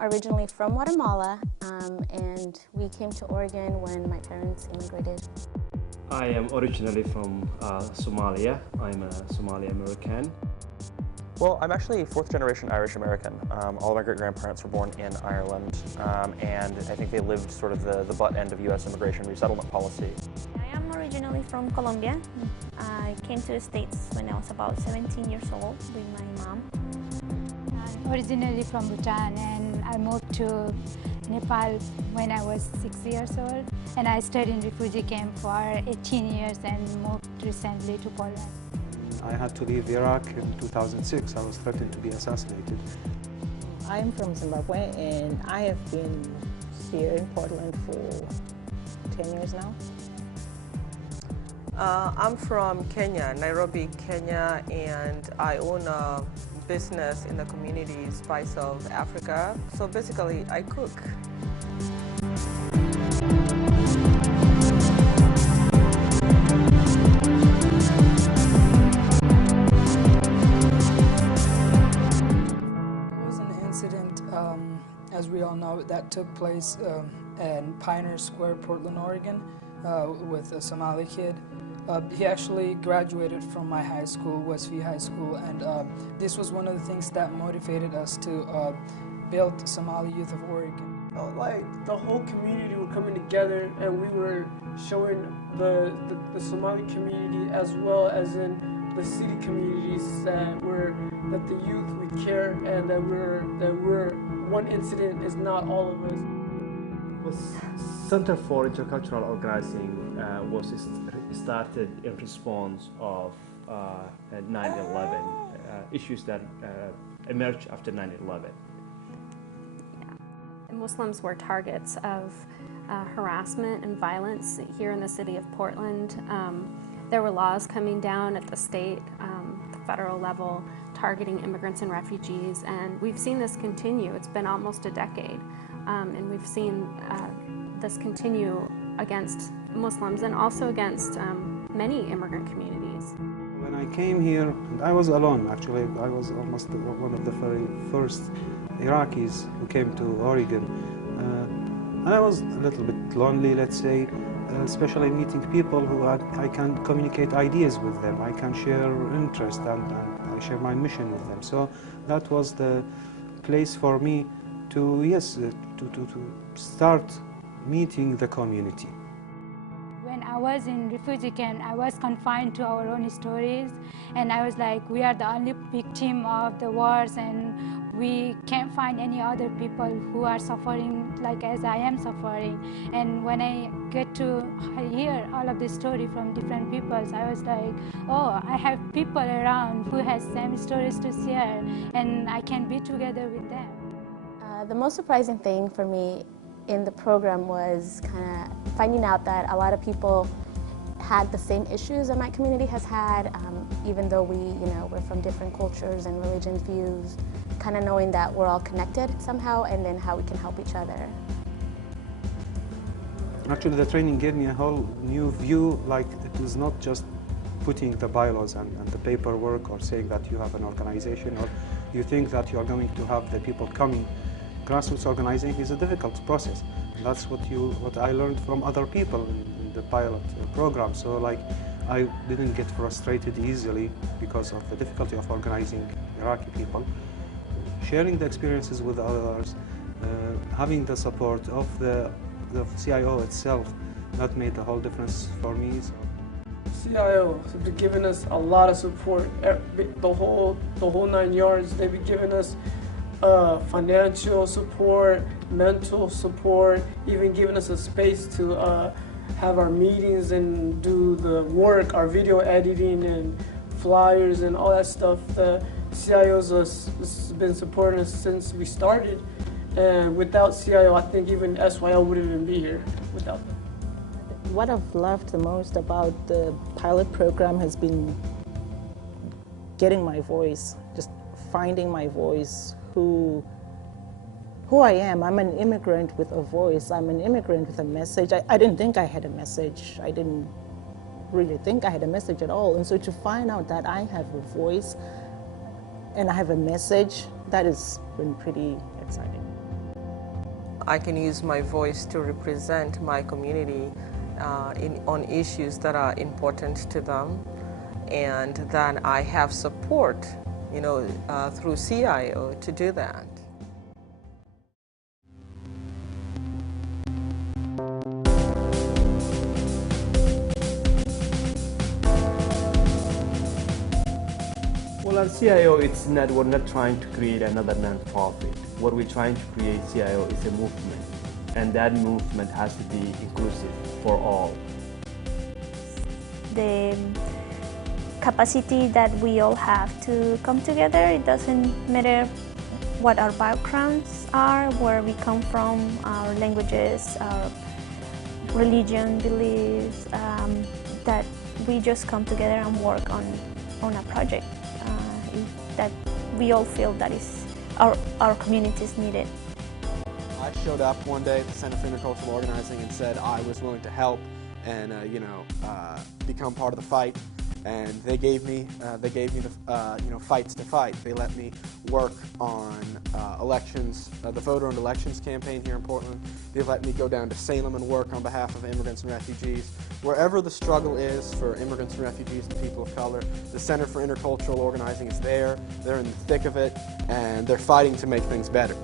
originally from Guatemala, and we came to Oregon when my parents immigrated. I am originally from Somalia. I'm a Somali American. Well, I'm actually fourth-generation Irish American. All of my great-grandparents were born in Ireland, and I think they lived sort of the butt end of U.S. immigration resettlement policy. I am originally from Colombia. I came to the States when I was about 17 years old with my mom. I'm originally from Bhutan, and I moved to Nepal when I was 6 years old. And I stayed in refugee camp for 18 years and moved recently to Poland. I had to leave Iraq in 2006. I was threatened to be assassinated. I'm from Zimbabwe, and I have been here in Portland for 10 years now. I'm from Kenya, Nairobi, Kenya, and I own a business in the community, Spice of Africa. So basically, I cook. As we all know, that took place in Pioneer Square, Portland, Oregon, with a Somali kid. He actually graduated from my high school, Westfield High School, and this was one of the things that motivated us to build Somali Youth of Oregon. Like the whole community were coming together, and we were showing the Somali community as well as in the city communities that the youth we care, and that we're one incident is not all of us. The Center for Intercultural Organizing was started in response of 9/11 issues that emerged after 9/11. Muslims were targets of harassment and violence here in the city of Portland. There were laws coming down at the state, the federal level, targeting immigrants and refugees, and we've seen this continue. It's been almost a decade, and we've seen this continue against Muslims and also against many immigrant communities. When I came here, I was alone actually. I was almost one of the very first Iraqis who came to Oregon. And I was a little bit lonely, let's say, especially meeting people who I can communicate ideas with them. I can share interest and I share my mission with them. So that was the place for me to, to start meeting the community. When I was in refugee camp, I was confined to our own stories, and I was like, we are the only victim of the wars, and we can't find any other people who are suffering like as I am suffering. And when I get to hear all of the story from different peoples, I was like, oh, I have people around who has same stories to share, and I can be together with them. The most surprising thing for me in the program was kind of finding out that a lot of people had the same issues that my community has had, even though we're from different cultures and religion views, kind of knowing that we're all connected somehow, and then how we can help each other. Actually, the training gave me a whole new view, like it was not just putting the bylaws and the paperwork or saying that you have an organization or you think that you are going to have the people coming. Grassroots organizing is a difficult process. That's what I learned from other people in the pilot program. So like, I didn't get frustrated easily because of the difficulty of organizing Iraqi people. Sharing the experiences with others, having the support of the CIO itself, that made a whole difference for me. CIO has been giving us a lot of support, the whole 9 yards. They've been giving us financial support, mental support, even giving us a space to have our meetings and do the work, our video editing and flyers and all that stuff. The CIOs has been supporting us since we started, and without CIO, I think even SYL wouldn't even be here without them. What I've loved the most about the pilot program has been getting my voice, just finding my voice, who I am. I'm an immigrant with a voice. I'm an immigrant with a message. I didn't think I had a message. I didn't really think I had a message at all. And so to find out that I have a voice and I have a message, that has been pretty exciting. I can use my voice to represent my community on issues that are important to them, and then I have support, through CIO to do that. Well, at CIO, we're not trying to create another non-profit. What we're trying to create CIO is a movement, and that movement has to be inclusive for all. The capacity that we all have to come together, it doesn't matter what our backgrounds are, where we come from, our languages, our religion, beliefs, that we just come together and work on a project that we all feel that is our communities need it. I showed up one day at the Center for Intercultural Organizing and said I was willing to help and become part of the fight. And they gave me the fights to fight. They let me work on elections, the voter and elections campaign here in Portland. They let me go down to Salem and work on behalf of immigrants and refugees. Wherever the struggle is for immigrants and refugees and people of color, the Center for Intercultural Organizing is there. They're in the thick of it, and they're fighting to make things better.